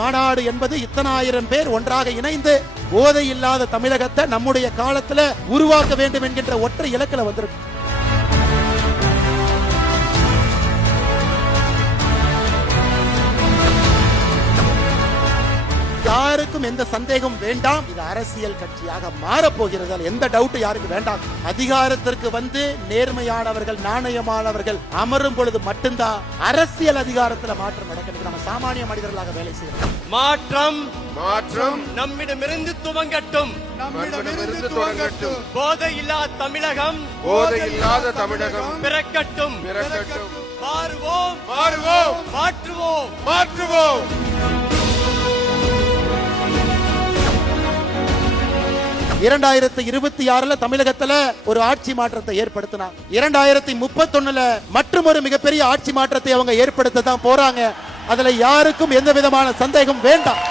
மாநாடு என்பது இத்தனாயிரம் பேர் ஒன்றாக இணைந்து போதை இல்லாத தமிழகத்தை நம்முடைய காலத்துல உருவாக்க வேண்டும் என்கின்ற ஒற்றை இலக்கில வந்திருக்கு. யாருக்கும் எந்த சந்தேகம் வேண்டாம், இது அரசியல் கட்சியாக மாறப்போகிறது, எந்த டவுட் யாருக்கு வேண்டாம். அதிகாரத்திற்கு வந்து நேர்மையானவர்கள் நாணயமானவர்கள் அமரும் பொழுது மட்டும்தான் அரசியல் அதிகாரத்தில் மாற்றம் நடக்கிறது. நம்ம சாமானிய மனிதர்களாக வேலை செய்யணும். மாற்றம் நம்மிடமிருந்து துவங்கட்டும். போதை இல்லாத தமிழகம் பிறக்கட்டும். மாறுவோம், மாற்றுவோம். 2026 தமிழகத்துல ஒரு ஆட்சி மாற்றத்தை ஏற்படுத்தினாங்க. 2031 மற்றொரு மிகப்பெரிய ஆட்சி மாற்றத்தை அவங்க ஏற்படுத்த தான் போறாங்க. அதுல யாருக்கும் எந்த விதமான சந்தேகம் வேண்டாம்.